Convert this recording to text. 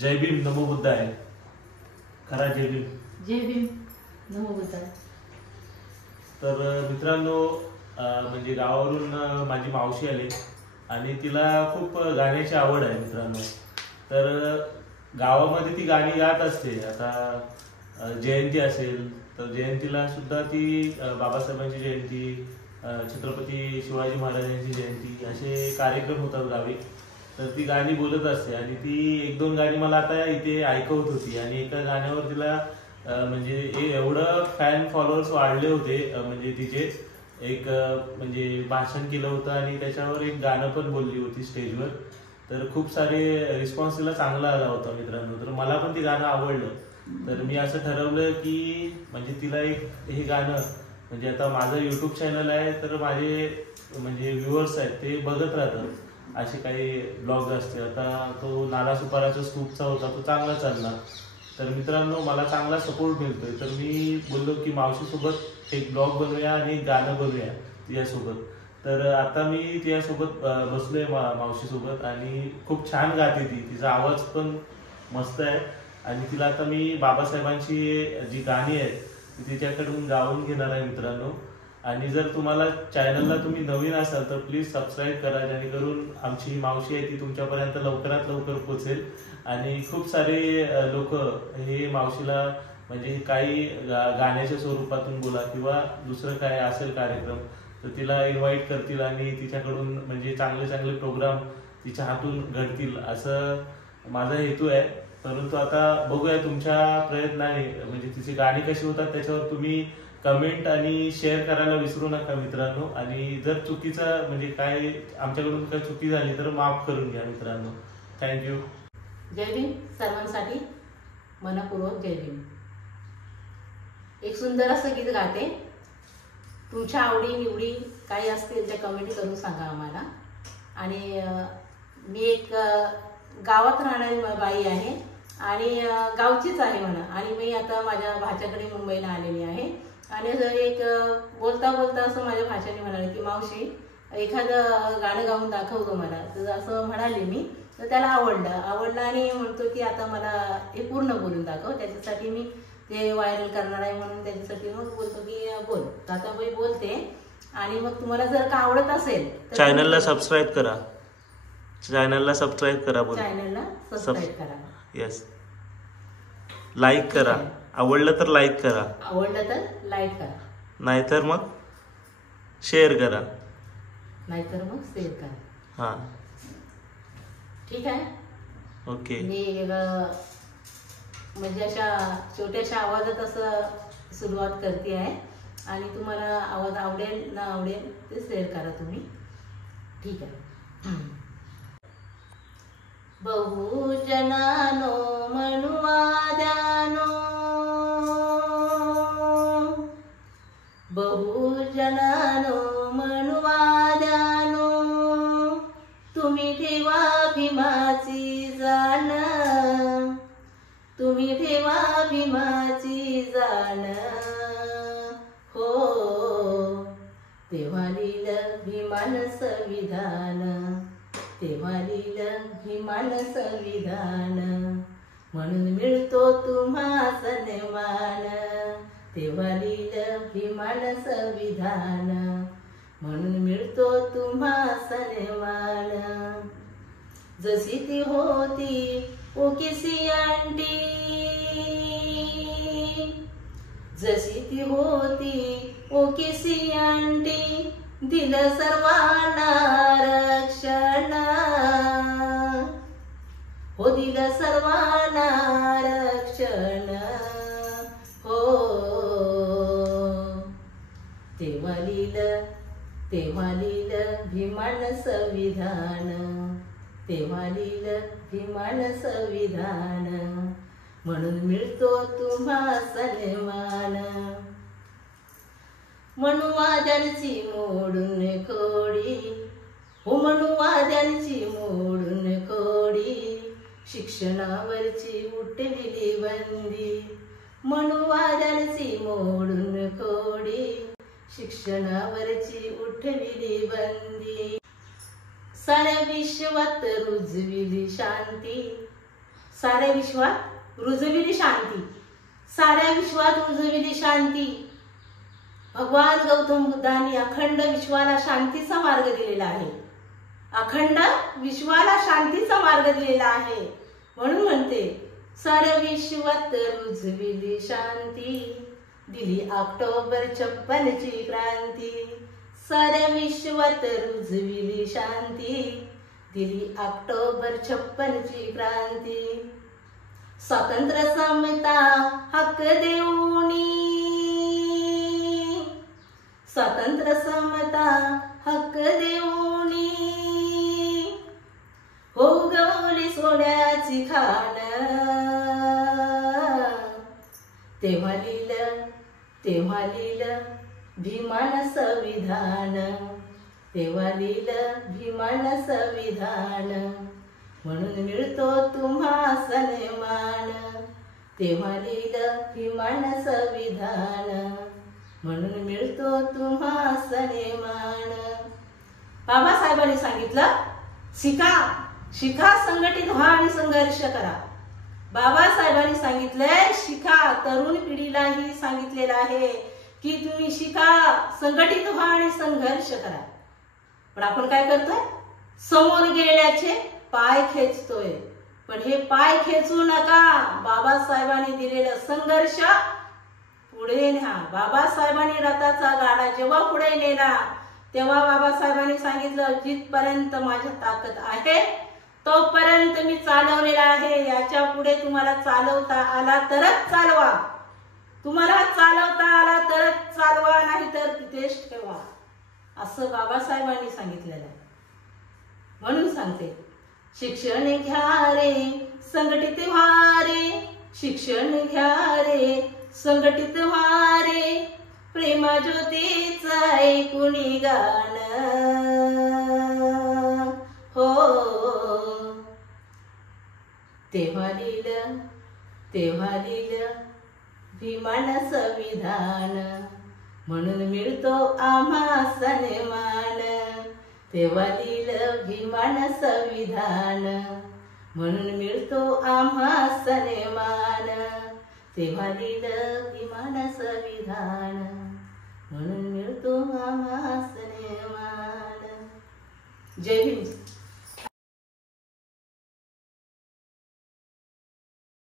जय भीम नमो बुद्धाय. खरा जय भीम. जय भीम नमो बुद्धाय. तर मित्रांनो, म्हणजे गावावरून माझी मावशी आली आणि तिला खूप गाण्याची आवड आहे मित्रांनो. तर गावामध्ये ती गाणी गात असते. आता जयंती असेल तर जयंतीला सुद्धा ती बाबासाहेबांची जयंती, छत्रपती शिवाजी महाराजांची जयंती असे कार्यक्रम होतात गावी. तर ती गाणी बोलत असते आणि ती एक दोन गाणी मला आता इथे ऐकवत होती. आणि एका गाण्यावर तिला म्हणजे एवढं फॅन फॉलोअर्स वाढले होते, म्हणजे तिचे एक म्हणजे भाषण केलं होतं आणि त्याच्यावर एक गाणं पण बोलली होती स्टेजवर. तर खूप सारे रिस्पॉन्स तिला चांगला आला होता मित्रांनो. तर मला पण ते गाणं आवडलं. तर मी असं ठरवलं की म्हणजे तिला एक हे गाणं, म्हणजे आता माझं युट्यूब चॅनल आहे तर माझे म्हणजे व्ह्युअर्स आहेत ते बघत राहतात असे काही ब्लॉग असते. आता तो नाला सुपाराचा स्तूपचा होता, तो चांगला चालला. तर मित्रांनो, मला चांगला सपोर्ट मिळतोय. तर मी बोललो की मावशीसोबत एक ब्लॉग बनवूया आणि एक गाणं बनवूया तिच्यासोबत. तर आता मी तिच्यासोबत बसलोय मावशीसोबत आणि खूप छान गाते ती. तिचा आवाज पण मस्त आहे आणि तिला आता मी बाबासाहेबांची जी गाणी आहेत ती तिच्याकडून गाऊन घेणार आहे मित्रांनो. आणि जर तुम्हाला चॅनलला तुम्ही नवीन असाल तर प्लीज सबस्क्राईब करा, जेणेकरून आमची मावशी आहे ती तुमच्यापर्यंत लवकरात लवकर पोहोचेल. आणि खूप सारे लोक हे मावशीला म्हणजे काही गाण्याच्या स्वरूपातून बोला किंवा दुसरं काय असेल कार्यक्रम तर तिला इन्व्हाइट करतील आणि तिच्याकडून म्हणजे चांगले चांगले प्रोग्राम तिच्या हातून घडतील असं माझा हेतू आहे. परंतु आता बघूया तुमच्या प्रयत्नाने म्हणजे तिची गाणी कशी होतात त्याच्यावर तुम्ही कमेंट आणि शेअर करायला विसरू नका मित्रांनो. आणि जर चुकीचं म्हणजे काय आमच्याकडून काय चुकी झाली तर माफ करून घ्या मित्रांनो. थँक्यू. जय भीम सर्वांसाठी मनपूर्वक जय भीम. एक सुंदर असं गीत गाते. तुमच्या आवडी निवडी काही असतील त्या कमेंट करून सांगा आम्हाला. आणि मी एक गावात राहणारी बाई आहे आणि गावचीच आहे म्हणा. आणि मी आता माझ्या भाच्याकडे मुंबईला आलेली आहे. आणि जर एक बोलता बोलता असं माझ्या भाच्याने म्हणाले की मावशी एखादं गाणं गाऊन दाखव गं मला. तर असं म्हणाले मी. तर त्याला आवडलं आणि म्हणतो की आता मला हे पूर्ण बोलून दाखव. त्याच्यासाठी मी ते व्हायरल करणार आहे म्हणून त्याच्यासाठी मग बोलतो की बोल. आता बाई बोलते. आणि मग तुम्हाला जर का आवडत असेल तर चॅनलला सबस्क्राईब करा. चॅनलला सबस्क्राईब करा. चॅनलला सबस्क्राईब करा. येस. लाईक करा. आवडलं तर लाईक करा. आवडलं तर लाईक करा. नाहीतर मग शेअर करा. नाहीतर मग शेअर करा. हां ठीक आहे. ओके. मी म्हणजे अशा छोट्याशा आवाजात असं सुरुवात करते आहे. आणि तुम्हाला आवाज आवडेल ना आवडेल ते शेअर करा तुम्ही. ठीक आहे. बहुजनानो मनुवाद्यानो, बहुजनानो मनुवाद्यानो, तुम्ही ठेवा भीमाची जाण, तुम्ही ठेवा भीमाची जाण. हो तेव्हा लिहिलं भीमान संविधान, तेव्हा लिहिलं भीमान संविधान. म्हणून मिळतो तुम्हा सन्मान, तेव्हा लिहिलं भीमान संविधान. म्हणून मिळतो तुम्हा सन्मान. जशी ती होती ओकेसी आंटी, जशी ती होती ओकेसी आंटी, दिलं सर्वांना रक्षण. हो दिलं सर्वांना रक्षण. हो तेव्हा लिहिलं भीमान संविधान, तेव्हा लिहिलं भीमान संविधान. म्हणून मिळतो तुम्हा सन्मान. मनुवाद्यांची मोडून खोडी, हो मनुवाद्यांची मोडून खोडी, शिक्षणावरची उठविली बंदी. मनुवाद्यांची मोडून खोडी, शिक्षणावरची उठविली बंदी. साऱ्या विश्वात रुजविली शांती, साऱ्या विश्वात रुजविली शांती, साऱ्या विश्वात रुजविली शांती. भगवान गौतम बुद्धांनी अखंड विश्वाला शांतीचा मार्ग दिलेला आहे. अखंड विश्वाला शांतीचा मार्ग दिलेला आहे. म्हणून म्हणते साऱ्या विश्वात रुजविली शांती, दिली ऑक्टोबर 56ची क्रांती. साऱ्या विश्वात रुजविली शांती, दिली ऑक्टोबर 56ची क्रांती. स्वातंत्र्य समता हक्क देऊनी, स्वातंत्र्य समता हक्क देऊनी, उगवली सोन्याची खाण. तेव्हा लिहिलं भीमान संविधान, तेव्हा लिहिलं भीमान संविधान. म्हणून मिळतो तुम्हा सन्मान, तेव्हा लिहिलं भीमान संविधान. म्हणून मिळतो तुम्हा सन्मान. बाबासाहेबांनी सांगितलं शिका, शिका, संघटित व्हा आणि संघर्ष करा. बाबासाहेबांनी सांगितलंय शिका. तरुण पिढीलाही सांगितलेलं आहे की तुम्ही शिका, संघटित व्हा आणि संघर्ष करा. पण आपण काय करतोय? समोर गेल्याचे पाय खेचतोय. पण हे पाय खेचू नका. बाबासाहेबांनी दिलेलं संघर्ष पुढे न्या. बाबासाहेबांनी रथाचा गाडा जेव्हा पुढे नेला तेव्हा बाबासाहेबांनी सांगितलं जिथपर्यंत माझी ताकद आहे तोपर्यंत मी चालवलेला आहे. याच्या पुढे तुम्हाला चालवता आला तरच चालवा, तुम्हाला चालवता आला तरच चालवा, नाही तर तिथेच ठेवा, असं बाबासाहेबांनी सांगितलेलं आहे. म्हणून सांगते शिक्षण घ्या रे, संघटित व्हा रे, शिक्षण घ्या रे, संघटित व्हा रे, प्रेमा ज्योतीचं ऐकुनी गाण. हो तेव्हा लिहिलं भीमान संविधान. म्हणून मिळतो आम्हा सन्मान. तेव्हा लिहिलं भीमान संविधान. म्हणून मिळतो आम्हा सन्मान. तेव्हा लिहिलं भीमान संविधान. म्हणून मिळतो आम्हा सन्मान. जय भीम.